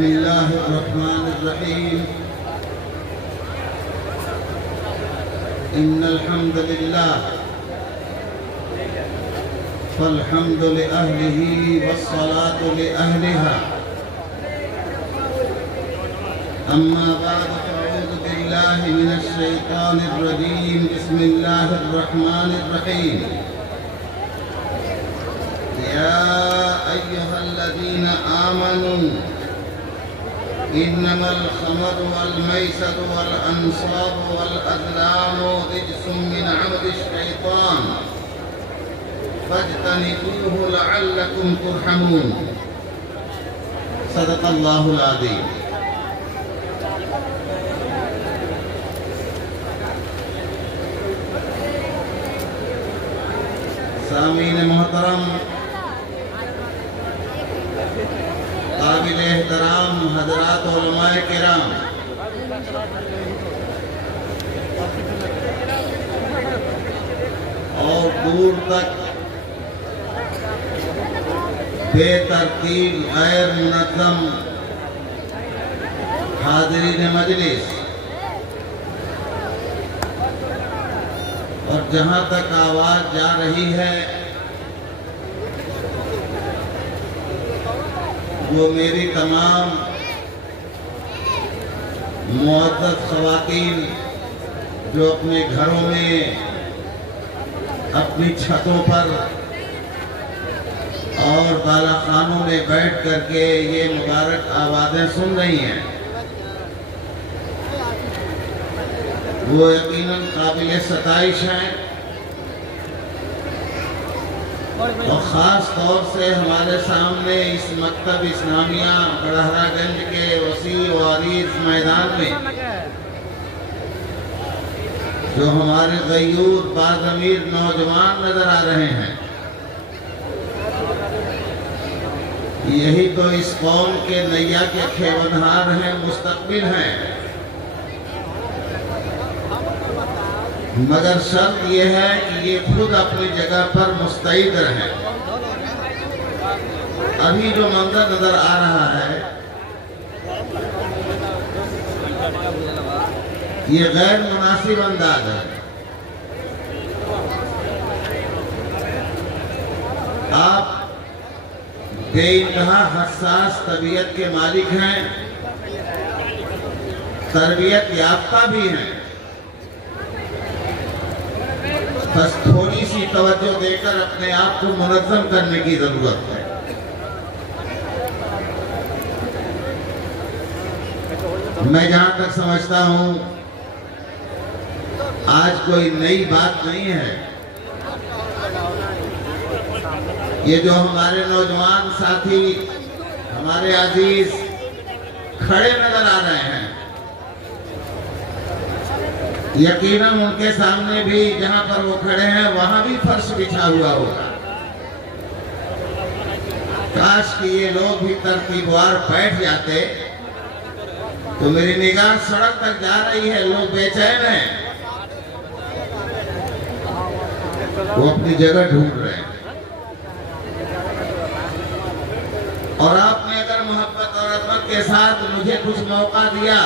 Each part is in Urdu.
بسم الله الرحمن الرحيم إن الحمد لله فالحمد لأهله والصلاة لأهلها أما بعد فأعوذ بالله من الشيطان الرجيم بسم الله الرحمن الرحيم يا أيها الذين آمنوا إنما الخمر والميسر والأنصاب والأزلام رجس من عمل الشيطان فاجتنبوه لعلكم ترحمون صدق الله العظيم. سامعین محترم، قابل احترام حضرات علماء کرام، اور دور تک بے ترتیب غیر منظم حاضرین مجلس، اور جہاں تک آواز جا رہی ہے وہ میری تمام معزز خواتین جو اپنے گھروں میں اپنی چھتوں پر اور بالا خانوں میں بیٹھ کر کے یہ مبارک آوازیں سن رہی ہیں، وہ یقیناً قابل ستائش ہیں، اور خاص طور سے ہمارے سامنے اس مکتب اسلامیہ بڑہرہ گنج کے وسیع و عریض میدان میں جو ہمارے غیور باضمیر نوجوان نظر آ رہے ہیں، یہی تو اس قوم کے نیا کے کھیونہار ہیں، مستقبل ہیں، مگر شرط یہ ہے کہ یہ خود اپنی جگہ پر مستعد رہیں۔ ابھی جو منظر نظر آ رہا ہے یہ غیر مناسب انداز ہے۔ آپ بے انتہا حساس طبیعت کے مالک ہیں، تربیت یافتہ بھی ہیں، بس تھوڑی سی توجہ دے کر اپنے آپ کو منظم کرنے کی ضرورت ہے۔ میں جہاں تک سمجھتا ہوں آج کوئی نئی بات نہیں ہے، یہ جو ہمارے نوجوان ساتھی ہمارے عزیز کھڑے نظر آ رہے ہیں، یقیناً ان کے سامنے بھی جہاں پر وہ کھڑے ہیں وہاں بھی فرش بچھا ہوا ہوگا۔ کاش کہ یہ لوگ بھی ترتیبوار بیٹھ جاتے تو میری نگاہ سڑک تک جا رہی ہے، لوگ بے چین ہیں، وہ اپنی جگہ ڈھونڈ رہے ہیں، اور آپ نے اگر محبت اور عظمت کے ساتھ مجھے کچھ موقع دیا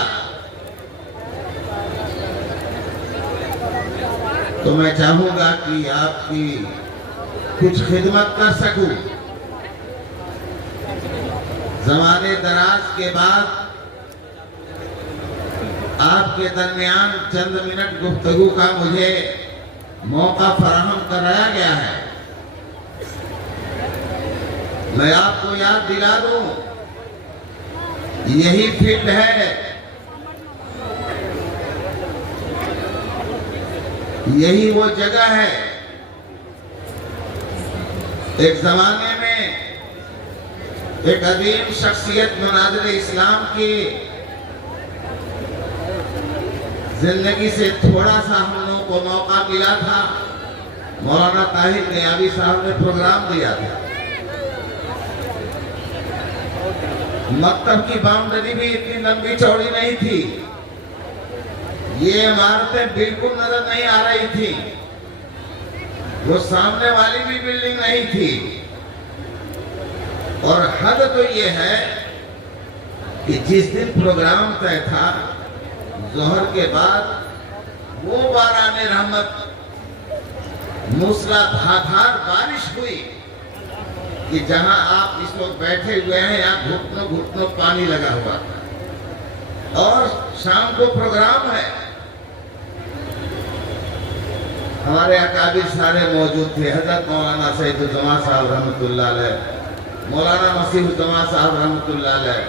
تو میں چاہوں گا کہ آپ کی کچھ خدمت کر سکوں۔ زمانے دراز کے بعد آپ کے درمیان چند منٹ گفتگو کا مجھے موقع فراہم کرایا گیا ہے۔ میں آپ کو یاد دلا دوں، یہی فیلڈ ہے، یہی وہ جگہ ہے۔ ایک زمانے میں ایک عظیم شخصیت مناظر اسلام کی زندگی سے تھوڑا سا ہم لوگوں کو موقع ملا تھا، مولانا طاہر نیابی صاحب نے پروگرام دیا تھا۔ مکتب کی باؤنڈری بھی اتنی لمبی چوڑی نہیں تھی، یہ عمارتیں بالکل نظر نہیں آ رہی تھی، وہ سامنے والی بھی بلڈنگ نہیں تھی، اور حد تو یہ ہے کہ جس دن پروگرام طے تھا ظہر کے بعد وہ باران رحمت موسلادھار بارش ہوئی کہ جہاں آپ اس وقت بیٹھے ہوئے ہیں یہاں گھٹنوں گھٹنوں پانی لگا ہوا تھا، اور شام کو پروگرام ہے۔ ہمارے اکابر سارے موجود تھے، حضرت مولانا سعید الجماع صاحب رحمۃ اللہ علیہ، مولانا مسیح الجماع صاحب رحمۃ اللہ علیہ،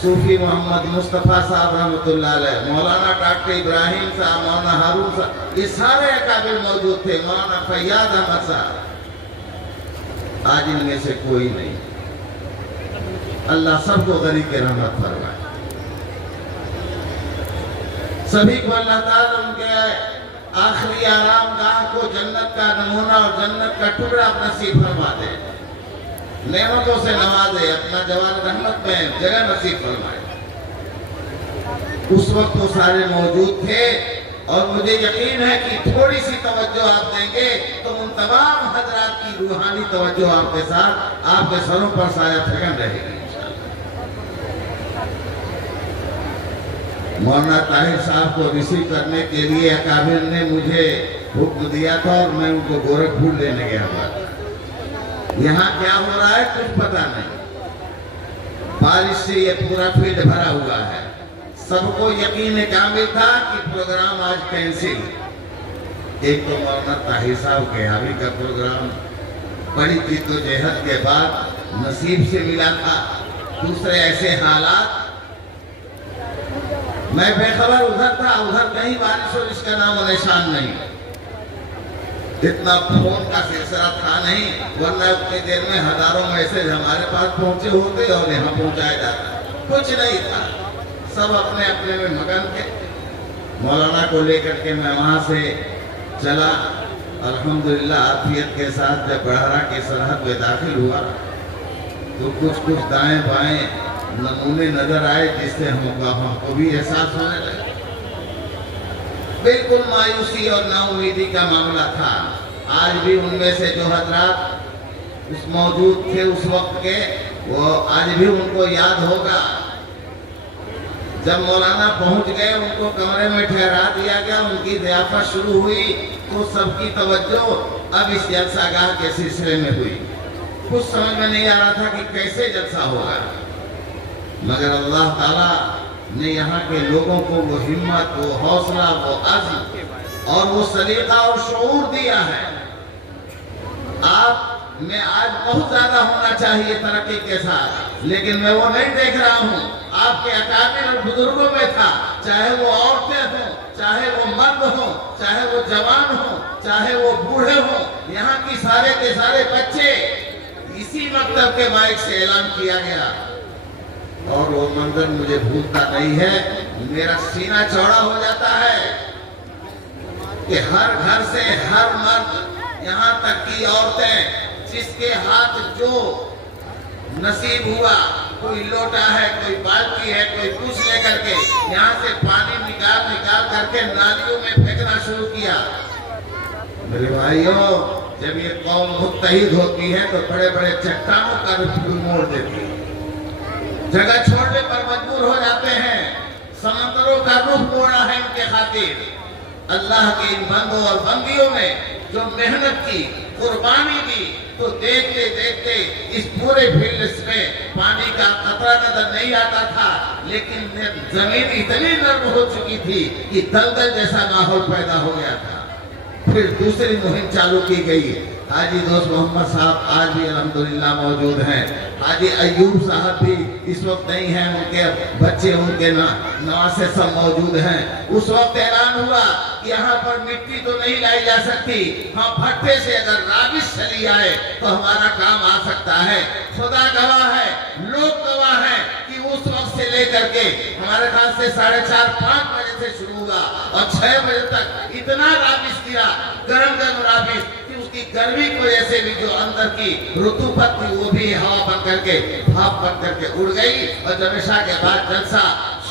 صوفی محمد مصطفیٰ صاحب رحمۃ اللہ علیہ، مولانا ڈاکٹر ابراہیم صاحب، مولانا ہارون صاحب، یہ سارے اکابر موجود تھے، مولانا فیاض احمد صاحب۔ آج ان میں سے کوئی نہیں۔ اللہ سب کو غریب کے رحمت فرمائے، سبھی کو اللہ تعالیٰ ان کے آخری آرام گاہ کو جنت کا نمونہ اور جنت کا ٹکڑا نصیب فرما دے، نعمتوں سے نوازے، اپنا جوار رحمت میں جگہ نصیب فرمائے۔ اس وقت وہ سارے موجود تھے، اور مجھے یقین ہے کہ تھوڑی سی توجہ آپ دیں گے تو ان تمام حضرات کی روحانی توجہ آپ کے ساتھ آپ کے سروں پر سایہ پھیکن رہے گی۔ مولانا طاہر صاحب کو ریسیو کرنے کے لیے اکابر نے مجھے حکم دیا تھا، اور میں ان کو گورکھپور لینے گیا تھا۔ یہاں کیا ہو رہا ہے کچھ پتا نہیں، بارش سے یہ پورا فیلڈ بھرا ہوا ہے۔ سب کو یقین کامل تھا کہ پروگرام آج کینسل۔ ایک تو مولانا طاہر صاحب کے حاوی کا پروگرام بڑی جدوجہد کے بعد نصیب سے ملا تھا، دوسرے ایسے حالات، میں بے خبر ادھر تھا، ادھر کہیں بارش اور اس کا نام و نشان نہیں، اتنا فون کا سلسلہ تھا نہیں، ورنہ اتنی دیر میں ہزاروں میسج ہمارے پاس پہنچے ہوتے اور یہاں پہنچایا جاتا، کچھ نہیں تھا، سب اپنے اپنے میں مگن تھے۔ مولانا کو لے کر کے میں وہاں سے چلا، الحمدللہ عافیت کے ساتھ جب بڑھارا کی سرحد میں داخل ہوا تو کچھ دائیں بائیں نمونے نظر آئے جس سے ہم کو بھی احساس ہونے لگا۔ بالکل مایوسی اور نا امیدی کا معاملہ تھا۔ آج بھی ان میں سے جو حضرات اس موجود تھے اس وقت کے، وہ آج بھی ان کو یاد ہوگا۔ جب مولانا پہنچ گئے ان کو کمرے میں ٹھہرا دیا گیا، ان کی ضیافت شروع ہوئی تو سب کی توجہ اب اس جلسہ گاہ کے سلسلے میں ہوئی۔ کچھ سمجھ میں نہیں آ رہا تھا کہ کیسے جلسہ ہوگا، مگر اللہ تعالیٰ نے یہاں کے لوگوں کو وہ ہمت، وہ حوصلہ، وہ عزم اور وہ سلیقہ اور شعور دیا ہے۔ آپ میں آج بہت زیادہ ہونا چاہیے ترقی کے ساتھ، لیکن میں وہ نہیں دیکھ رہا ہوں۔ آپ کے اکابر اور بزرگوں میں تھا، چاہے وہ عورتیں ہوں، چاہے وہ مرد ہوں، چاہے وہ جوان ہوں، چاہے وہ بوڑھے ہوں، یہاں کی سارے کے سارے بچے اسی مکتب کے مائک سے اعلان کیا گیا، اور وہ منظر مجھے بھولتا نہیں ہے۔ میرا سینہ چوڑا ہو جاتا ہے کہ ہر گھر سے ہر مرد، یہاں تک کی عورتیں، جس کے ہاتھ جو نصیب ہوا، کوئی لوٹا ہے، کوئی بالٹی ہے، کوئی کچھ لے کر کے یہاں سے پانی نکال کر کے نالیوں میں پھینکنا شروع کیا۔ میرے بھائیوں، جب یہ قوم متحد ہوتی ہے تو بڑے بڑے چٹانوں کا رخ موڑ دیتی ہے، جگہ چھوڑنے پر مجبور ہو جاتے ہیں، سمندروں کا رخ موڑا ہے ان کے خاطر۔ اللہ کے ان بندوں اور بندیوں نے جو محنت کی، قربانی دی، تو دیکھتے دیکھتے اس پورے فیلڈ میں پانی کا قطرہ نظر نہیں آتا تھا، لیکن زمین اتنی نرم ہو چکی تھی کہ دلدل جیسا ماحول پیدا ہو گیا تھا۔ پھر دوسری مہم چالو کی گئی۔ حاجی دوست محمد صاحب آج بھی الحمدللہ موجود ہیں، حاجی ایوب صاحب بھی اس وقت نہیں ہیں، ان کے بچے، ان کے نواسے سب موجود ہیں۔ اس وقت اعلان ہوا کہ یہاں پر مٹی تو نہیں لائی جا سکتی، ہاں بھٹے سے اگر رابش چلی آئے تو ہمارا کام آ سکتا ہے۔ خدا گواہ ہے، لوگ گواہ ہیں کہ اس وقت سے لے کر کے ہمارے خیال سے 4:30-5 بجے سے شروع ہوا اور 6 بجے تک اتنا رابش گرا، گرم رابش، اس کی گرمی کی وجہ سے بھی جو اندر کی رطوبت تھی وہ بھی ہوا بن کر کے بھاپ بن کر کے اڑ گئی، اور جب عشاء کے بعد جلسہ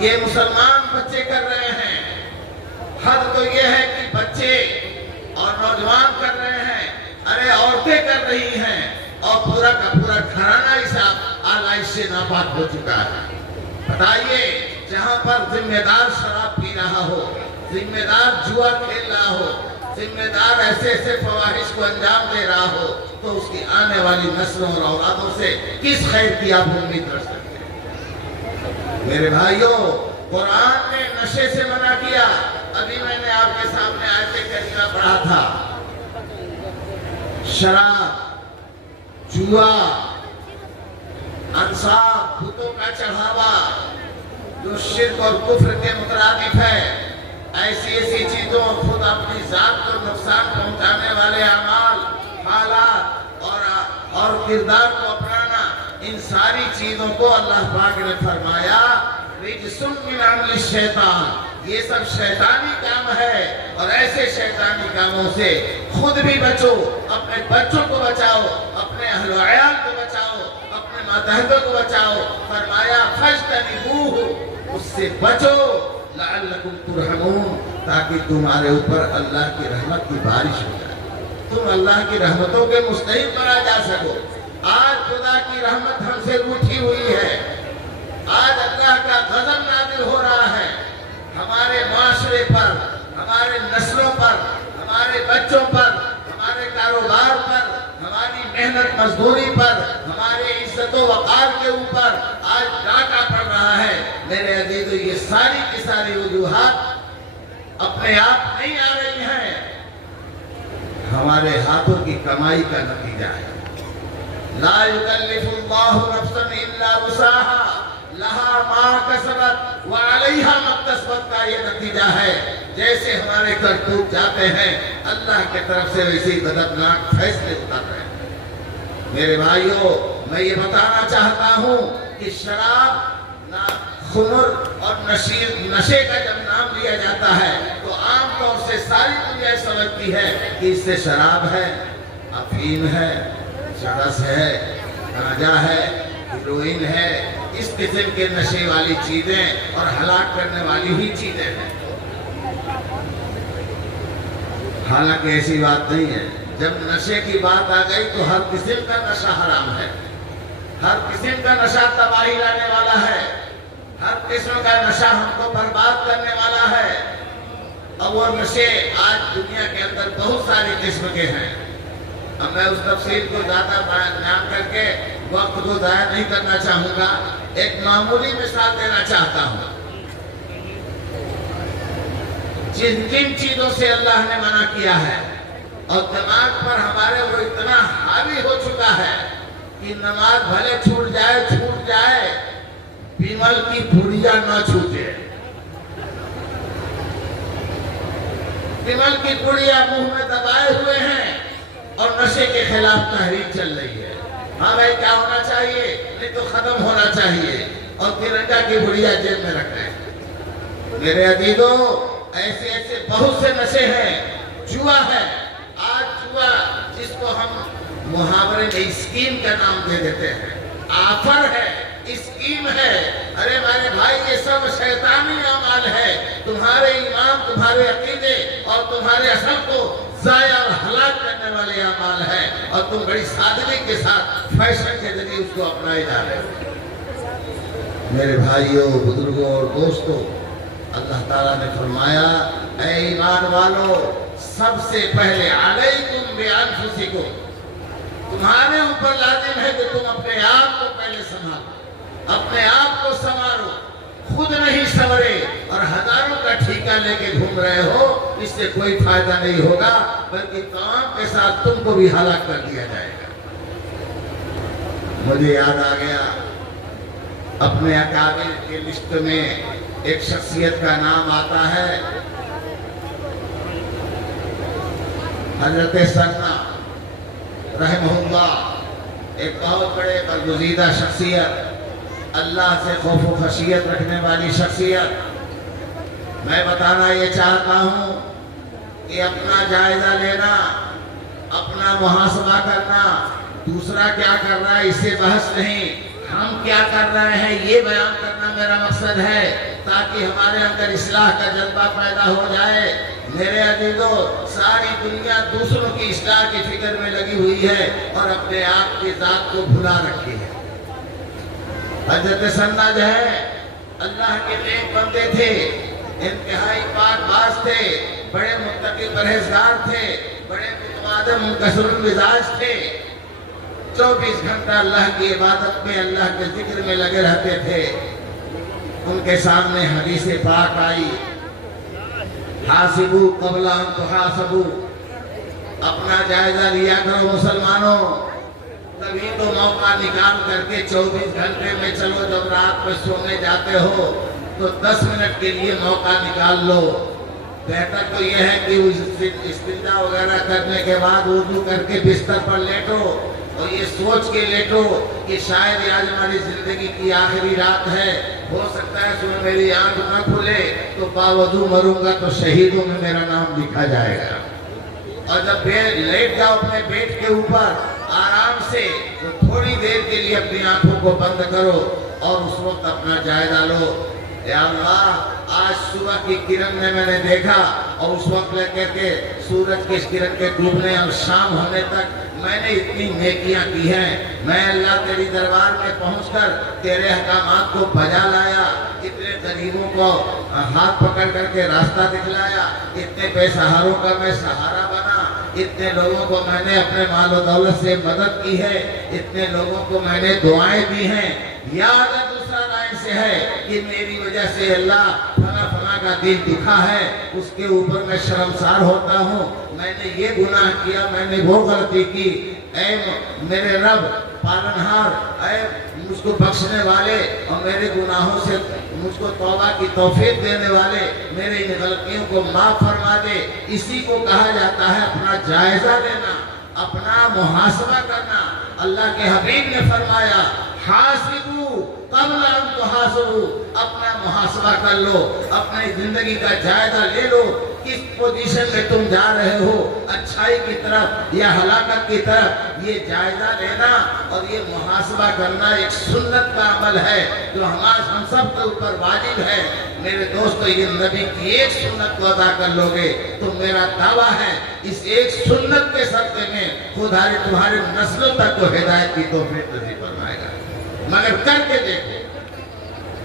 یہ مسلمان بچے کر رہے ہیں۔ حد تو یہ ہے کہ بچے اور نوجوان کر رہے ہیں، ارے عورتیں کر رہی ہیں، اور پورا کا پورا گھرانہ اس آلائش سے ناپاک ہو چکا ہے۔ بتائیے، جہاں پر ذمہ دار شراب پی رہا ہو، ذمہ دار جوا کھیل رہا ہو، ذمہ دار ایسے ایسے فواحش کو انجام دے رہا ہو، تو اس کی آنے والی نسلوں اور اولادوں سے کس خیر کی آپ امید کر سکتے ہیں؟ میرے بھائیوں، قرآن نے نشے سے منع کیا۔ ابھی میں نے آپ کے سامنے آیت کریمہ پڑھا تھا، شراب، جوا، انصاب، بتوں کا چڑھاوا، جو شرک اور کفر کے مترادف ہے، ایسی ایسی چیزوں، خود اپنی ذات کو نقصان پہنچانے والے اعمال، حالات اور کردار کو اپنانا، ان ساری چیزوں کو اللہ پاک نے فرمایا رجس من عمل الشیطان، یہ سب شیطانی کام ہے، اور ایسے شیطانی کاموں سے خود بھی بچو، اپنے بچوں کو بچاؤ، اپنے اہل و عیال کو بچاؤ، اپنے ماتحتوں کو بچاؤ۔ فرمایا فاجتنبوہ، اس سے بچو، لعلکم ترحمون، تاکہ تمہارے اوپر اللہ کی رحمت کی بارش ہو جائے، تم اللہ کی رحمتوں کے مستحق بنا جا سکو۔ آج خدا کی رحمت ہم سے روٹھی ہوئی ہے، آج اللہ کا غضب نازل ہو رہا ہے ہمارے معاشرے پر، ہمارے نسلوں پر، ہمارے بچوں پر، ہمارے کاروبار پر، ہماری محنت مزدوری پر، ہمارے عزت و وقار کے اوپر آج ڈاکہ پڑ رہا ہے۔ میرے عزیزو، یہ ساری کی ساری وجوہات اپنے آپ نہیں آ رہی ہیں، ہمارے ہاتھوں کی کمائی کا نتیجہ ہے۔ لا یکلف اللہ نفسا الا وسعها لہا ما کسبت وعلیہا ما اکتسبت کا یہ نتیجہ ہے۔ جیسے ہمارے کرتوت جاتے ہیں، اللہ کی طرف سے ویسے دردناک فیصلے اتر رہے ہیں۔ میرے بھائیوں، میں یہ بتانا چاہتا ہوں کہ شراب، خمر اور نشے کا جب نام لیا جاتا ہے تو عام طور سے ساری دنیا سمجھتی ہے کہ اس سے شراب ہے، افیم ہے، چرس ہے، گانجا ہے، ہیروئن ہے، اس قسم کے نشے والی چیزیں اور ہلاک کرنے والی ہی چیزیں ہیں۔ حالانکہ ایسی بات نہیں ہے۔ جب نشے کی بات آ گئی تو ہر قسم کا نشہ حرام ہے، ہر قسم کا نشہ تباہی لانے والا ہے، ہر قسم کا نشہ ہم کو برباد کرنے والا ہے۔ اور وہ نشے آج دنیا کے اندر بہت ساری قسم کے ہیں۔ اب میں اس تفصیل کو زیادہ بیان کر کے وقت کو ضائع نہیں کرنا چاہوں گا، ایک معمولی مثال دینا چاہتا ہوں۔ جن چیزوں سے اللہ نے منع کیا ہے اور دماغ پر ہمارے وہ اتنا حاوی ہو چکا ہے کہ نماز بھلے چھوٹ جائے، بیمل کی پھڑیا نہ چھوٹے، بیمل کی پھڑیا منہ میں دبائے ہوئے ہیں اور نشے کے خلاف تحریک چل رہی ہے۔ ہاں بھائی، کیا ہونا چاہیے؟ نہیں تو ختم ہونا چاہیے، اور ترنگا کی بڑھیا جیب میں رکھ رہے ہیں۔ میرے عزیزو، ایسے ایسے بہت سے نشے ہیں۔ جوا ہے، آج جوا جس کو ہم محاورے میں اسکیم کا نام دے دیتے ہیں، آفر ہے، اسکیم ہے۔ ارے میرے بھائی، یہ سب شیطانی اعمال ہے، تمہارے ایمان، تمہارے عقیدے اور تمہارے اصل کو ضائع اور ہلاک کرنے والے اعمال ہیں، اور تم بڑی سادگی کے ساتھ فیشن کے ذریعے اس کو اپنائے جا رہے ہو۔ میرے بھائیوں، بزرگوں اور دوستوں، اللہ تعالیٰ نے فرمایا، اے ایمان والو، سب سے پہلے علیکم بانفسکم، تمہارے اوپر لازم ہے کہ تم اپنے آپ کو پہلے سنبھالو، اپنے آپ کو سنوارو۔ خود نہیں سنورے اور ہزاروں کا ٹھیکہ لے کے گھوم رہے ہو، اس سے کوئی فائدہ نہیں ہوگا، بلکہ کام کے ساتھ تم کو بھی ہلاک کر دیا جائے گا۔ مجھے یاد آ گیا، اپنے اکابر کے لسٹ میں ایک شخصیت کا نام آتا ہے، حضرت ثنا رحمہ اللہ، ایک بہت بڑے برگزیدہ شخصیت، اللہ سے خوف و خشیت رکھنے والی شخصیت۔ میں بتانا یہ چاہتا ہوں کہ اپنا جائزہ لینا، اپنا محاسبہ کرنا، دوسرا کیا کر رہا ہے اس سے بحث نہیں، ہم کیا کر رہے ہیں یہ بیان کرنا میرا مقصد ہے، تاکہ ہمارے اندر اصلاح کا جذبہ پیدا ہو جائے۔ میرے عزیزو، ساری دنیا دوسروں کی اصلاح کی فکر میں لگی ہوئی ہے اور اپنے آپ کی ذات کو بھلا رکھی ہے۔ حضرت سنا جو ہے اللہ کے نیک بندے تھے، انتہائی پاک باز تھے، بڑے متقی پرہیزگار تھے، بڑے متواضع منکسر المزاج تھے۔ 24 گھنٹہ اللہ کی عبادت میں، اللہ کے ذکر میں لگے رہتے تھے۔ ان کے سامنے حدیث پاک آئی، حاسبو قبل ان تحاسبو، اپنا جائزہ لیا کرو مسلمانوں۔ کبھی تو موقع نکال کر کے 24 گھنٹے میں، چلو جب رات میں سونے جاتے ہو تو 10 منٹ کے لیے موقع نکال لو۔ بہتر تو یہ ہے کہ استنجا وغیرہ کرنے کے بعد وضو کر کے بستر پر لیٹو اور یہ سوچ کے لیٹو کہ شاید یہ آج ہماری زندگی کی آخری رات ہے، ہو سکتا ہے صبح میری آنکھ نہ کھلے تو باوضو مروں گا تو شہیدوں میں میرا نام لکھا جائے گا۔ اور جب لیٹ جاؤ اپنے بیٹ کے اوپر آرام سے، تو تھوڑی دیر کے لیے اپنی آنکھوں کو بند کرو اور اس وقت اپنا جائزہ لو۔ یا اللہ، آج صبح کی کرن میں نے دیکھا اور اس وقت لے کر کے سورج کی کرن کے ڈوبنے اور شام ہونے تک میں نے اتنی نیکیاں کی ہیں۔ میں اللہ تیری دربار میں پہنچ کر تیرے احکامات کو بجا لایا، اتنے غریبوں کو ہاتھ پکڑ کر کے راستہ دکھلایا، اتنے بے سہاروں کا میں سہارا بنا، اتنے لوگوں کو میں نے اپنے مال و دولت سے مدد کی ہے، اتنے لوگوں کو میں نے دعائیں دی ہیں۔ یاد ہے دوسرا لائن سے ہے کہ میری وجہ سے اللہ فلاں فلاں کا دل دکھا ہے، اس کے اوپر میں شرمسار ہوتا ہوں، میں نے یہ گناہ کیا، میں نے وہ غلطی کی۔ اے میرے رب پالنہار، اے مجھ کو بخشنے والے اور میرے گناہوں سے مجھ کو توبہ کی توفیق دینے والے، میرے ان غلطیوں کو معاف فرما دے۔ اسی کو کہا جاتا ہے اپنا جائزہ لینا، اپنا محاسبہ کرنا۔ اللہ کے حبیب نے فرمایا، حاسبو قبل ان تحاسبو، اپنا محاسبہ کر لو، اپنی زندگی کا جائزہ لے لو، کس پوزیشن میں تم جا رہے ہو، اچھائی کی طرف یا ہلاکت کی طرف۔ یہ جائزہ لینا اور یہ محاسبہ کرنا ایک سنت کا عمل ہے جو ہم سب کے اوپر واجب ہے۔ میرے دوستو، یہ نبی کی ایک سنت کو ادا کر لو گے تو میرا دعویٰ ہے اس ایک سنت کے صدقے میں خدا تمہارے نسلوں تک کو ہدایت کی توفیق نصیب فرمائے گا۔ مگر کر کے دیکھو۔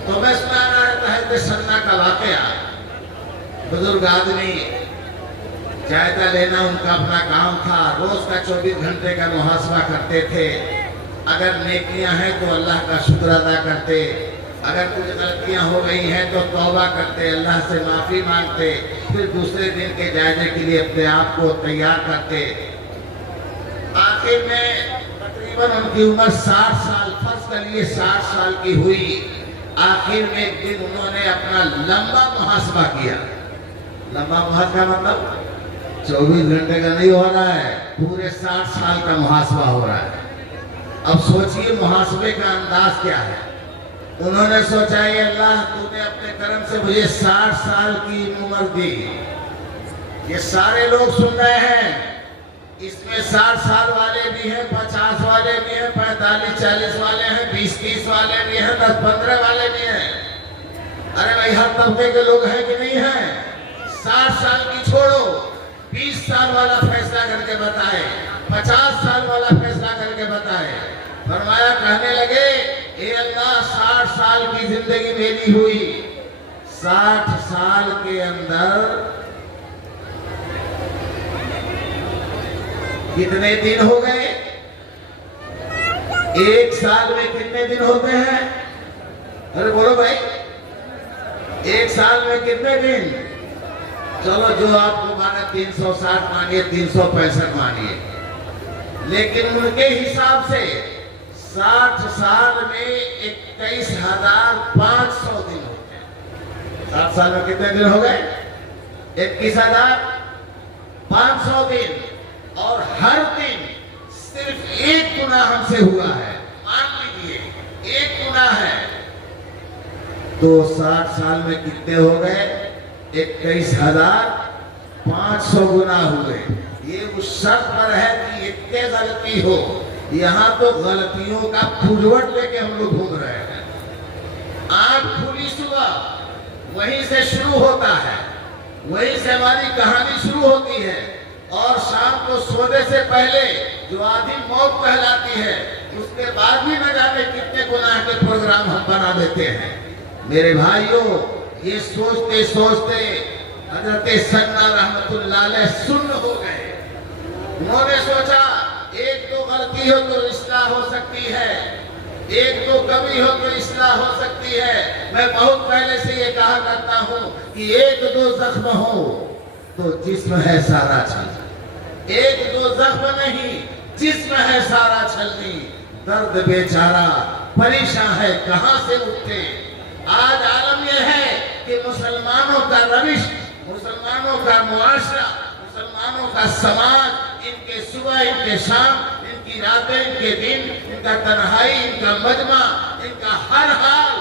تو میں سنا رہا تھا سنا کا واقعہ، بزرگ آدمی، جائزہ لینا ان کا اپنا کام تھا، روز کا 24 گھنٹے کا محاسبہ کرتے تھے۔ اگر نیکیاں ہیں تو اللہ کا شکر ادا کرتے، اگر کچھ غلطیاں ہو گئی ہیں تو توبہ کرتے، اللہ سے معافی مانگتے، پھر دوسرے دن کے جائزے کے لیے اپنے آپ کو تیار کرتے۔ آخر میں تقریباً ان کی عمر 60 سال، فرض کر لیے 60 سال کی ہوئی۔ آخر میں ایک دن انہوں نے اپنا لمبا محاسبہ کیا۔ لمبا محاسبہ مطلب 24 گھنٹے کا نہیں ہو رہا ہے، پورے 60 سال کا محاسبہ ہو رہا ہے۔ اب سوچئے محاسبے کا انداز کیا ہے۔ انہوں نے سوچا، اے اللہ، تو نے اپنے کرم سے مجھے 60 سال کی عمر دی۔ یہ سارے لوگ سن رہے ہیں، اس میں 60 سال والے بھی ہیں، 50 والے بھی ہیں، 45 40 والے ہیں، 20 30 والے بھی ہیں، 10 15 والے بھی ہیں۔ ارے بھائی، ہر طبقے کے لوگ ہیں کہ نہیں ہیں؟ 60 سال کی چھوڑو، 20 سال والا فیصلہ کر کے بتائے، 50 سال والا فیصلہ کر کے بتائے۔ فرمایا، کہنے لگے، اے اللہ، 60 سال کی زندگی میری ہوئی، 60 سال کے اندر کتنے دن ہو گئے؟ ایک سال میں کتنے دن ہوتے ہیں؟ ارے بولو بھائی، ایک سال میں کتنے دن؟ چلو جو آپ کو مانا 360 مانیے، 365 مانیے، لیکن ان کے حساب سے 60 سال میں 21,500 دن ہوتے ہیں۔ 60 سال میں کتنے دن ہو گئے؟ 21,500 دن، اور ہر دن صرف ایک گناہ ہم سے ہوا ہے۔ مان لیجیے ایک گناہ ہے تو 60 سال میں کتنے ہو گئے؟ 21,500 گناہ ہوئے۔ یہ اس شرط پر ہے کہ اتنے غلطی ہو، یہاں تو غلطیوں کا کھجوٹ لے کے ہم لوگ گھوم رہے ہیں۔ آنکھ کھلی صبح، وہیں سے شروع ہوتا ہے، وہیں سے ہماری کہانی شروع ہوتی ہے، اور شام کو سونے سے پہلے جو آدھی موت کہلاتی ہے، اس کے بعد بھی نہ جانے کتنے گناہ کے پروگرام ہم بنا دیتے ہیں۔ میرے بھائیوں، یہ سوچتے سوچتے حضرت سنا رحمت اللہ علیہ سن ہو گئے۔ انہوں نے سوچا ایک دو غلطی ہو تو اصلاح ہو سکتی ہے، ایک دو کمی ہو تو اصلاح ہو سکتی ہے۔ میں بہت پہلے سے یہ کہا کرتا ہوں کہ ایک دو زخم ہو تو جسم ہے سارا چھلنی، ایک دو زخم نہیں، جسم ہے سارا چھلنی۔ درد بیچارہ پریشان ہے کہاں سے اٹھے۔ آج عالم یہ ہے کہ مسلمانوں کا روش، مسلمانوں کا معاشرہ، مسلمانوں کا سماج، ان کے صبح، ان کے شام، ان کی راتیں، ان کے دن، ان کا تنہائی، ان کا مجمع، ان کا ہر حال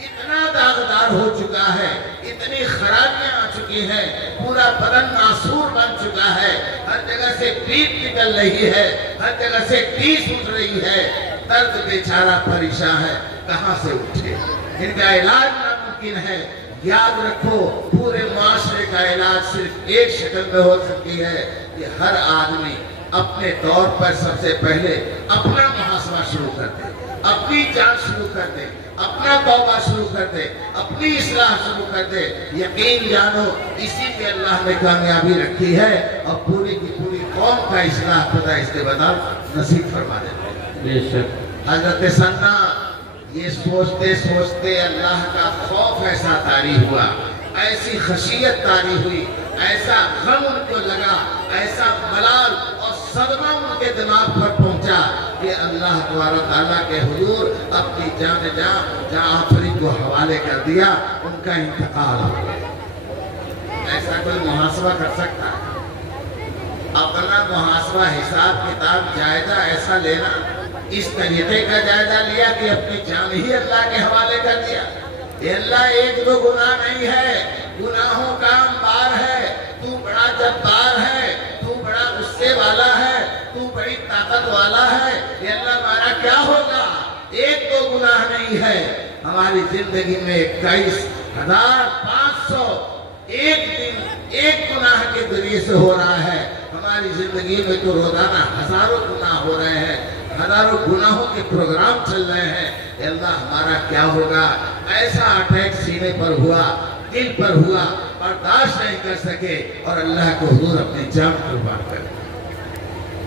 اتنا داغدار ہو چکا ہے، اتنی خرابیاں آ چکی ہیں، پورا بدن ناسور بن چکا ہے، ہر جگہ سے پیپ نکل رہی ہے، ہر جگہ سے ٹیس اٹھ رہی ہے۔ درد بیچارہ پریشان ہے کہاں سے اٹھے۔ ان کا علاج ناممکن ہے۔ یاد رکھو پورے معاشرے کا علاج صرف ایک شکل میں ہو سکتی ہے کہ ہر آدمی اپنے طور پر سب سے پہلے اپنا محاسبہ شروع کر دے، اپنی جانچ شروع کر دے، اپنا توبہ شروع کر دے، اپنی اصلاح شروع کر دے۔ یقین جانو اسی میں اللہ نے کامیابی رکھی ہے، اور پوری کی پوری قوم کا اصلاح خدا اس کے بدل نصیب فرما دیتے ہیں۔ بے شک حضرت سنا یہ سوچتے سوچتے اللہ کا خوف ایسا طاری ہوا، ایسی خشیت طاری ہوئی، ایسا غم ان کو لگا، ایسا ملال اور صدمہ ان کے دماغ پر پہنچا کہ اللہ تعالیٰ کے حضور اپنی جان آفرین کو حوالے کر دیا، ان کا انتقال ہو گیا۔ ایسا کوئی محاسبہ کر سکتا ہے؟ اپنا محاسبہ، حساب کتاب، جائزہ ایسا لینا، اس طریقے کا جائزہ لیا کہ اپنی جان ہی اللہ کے حوالے کر دیا۔ اے اللہ، ایک دو گناہ نہیں ہے، گناہوں کا انبار ہے، تو بڑا جبار ہے، تو بڑا غصے والا ہے، تو بڑی طاقت والا ہے۔ اے اللہ، ہمارا کیا ہوگا؟ ایک دو گناہ نہیں ہے، ہماری زندگی میں 21,500 ایک دن ایک گناہ کے ذریعے سے ہو رہا ہے۔ ہماری زندگی میں تو روزانہ ہزاروں گناہ ہو رہے ہیں، ہزاروں گناہوں کے پروگرام چل رہے ہیں۔ اے اللہ، ہمارا کیا ہوگا؟ ایسا اٹیک سینے پر ہوا، دل پر ہوا، برداشت نہیں کر سکے اور اللہ کو حضور اپنی جان قربان کر دی۔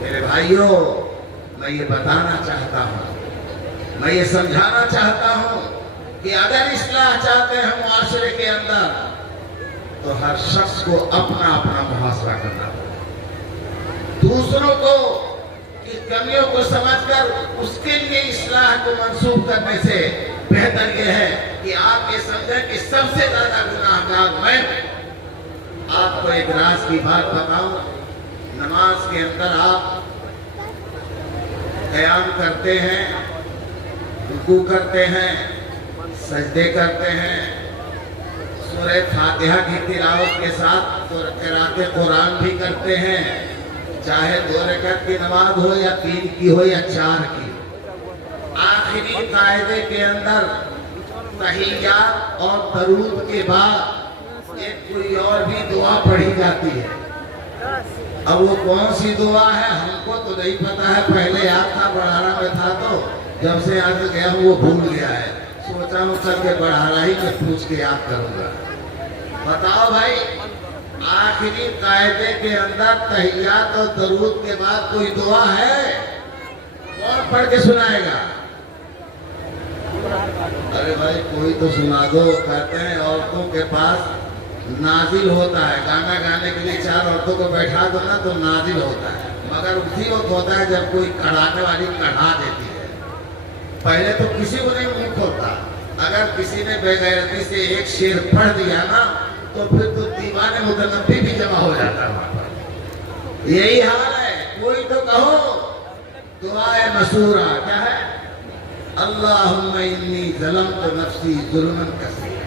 میرے بھائیوں، میں یہ بتانا چاہتا ہوں، میں یہ سمجھانا چاہتا ہوں کہ اگر اصلاح چاہتے ہیں معاشرے کے اندر تو ہر شخص کو اپنا اپنا محاسبہ کرنا ہوگا۔ دوسروں کو کی کمیوں کو سمجھ کر اس کے لیے اصلاح کو منسوخ کرنے سے بہتر یہ ہے کہ آپ یہ سمجھیں کہ سب سے زیادہ گناہگار میں ہوں۔ آپ کو ایک راز کی بات بتاؤں، نماز کے اندر آپ قیام کرتے ہیں، رکوع کرتے ہیں، سجدے کرتے ہیں، سورہ فاتحہ کی تلاوت کے ساتھ قرأت قرآن بھی کرتے ہیں، چاہے 2 رکعت کی نماز ہو یا 3 کی ہو یا 4 کی۔ آخری قاعدے کے اندر تحیات اور درود کے بعد ایک کوئی اور بھی دعا پڑھی جاتی ہے۔ اب وہ کون سی دعا ہے ہم کو تو نہیں پتا ہے، پہلے یاد تھا، بڑھارا میں تھا تو جب سے آج گیا ہوں وہ بھول گیا ہے، سوچا ہوں چل کے بڑھارا ہی میں پوچھ کے یاد کروں گا۔ بتاؤ بھائی، آخری قاعدے کے اندر تحیات اور درود کے بعد کوئی دعا ہے؟ کون پڑھ کے سنائے گا؟ ارے بھائی کوئی تو سنا دو۔ کہتے ہیں عورتوں کے پاس نازل ہوتا ہے، گانا گانے کے لیے 4 عورتوں کو بیٹھا دو نا تو نازل ہوتا ہے، مگر اسی وقت ہوتا ہے جب کوئی کڑھانے والی کڑھا دیتی ہے۔ پہلے تو کسی کو نہیں منہ کھولتا، اگر کسی نے بے غیرتی سے ایک شعر پڑھ دیا نا تو پھر تو دیوان متنبی بھی جمع ہو جاتا ہے وہاں پر۔ یہی حال ہے، کوئی تو کہو دعائے مسورہ کیا ہے؟ اللہم انی ظلمت نفسی ظلما کثیرا۔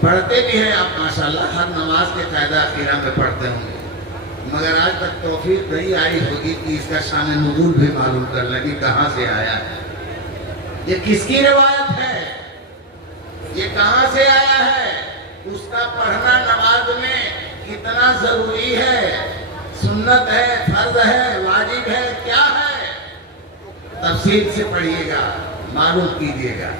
پڑھتے بھی ہیں آپ ماشاءاللہ، ہر نماز کے قاعدہ اخیرہ میں پڑھتے ہوں گے، مگر آج تک توفیق نہیں آئی ہوگی کہ اس کا شان نزول بھی معلوم کر لیں کہ کہاں سے آیا ہے، یہ کس کی روایت ہے۔ کہاں سے آیا ہے، اس کا پڑھنا نماز میں کتنا ضروری ہے، سنت ہے، فرض ہے، واجب ہے، کیا ہے، تفصیل سے پڑھیے گا، معلوم کیجیے گا۔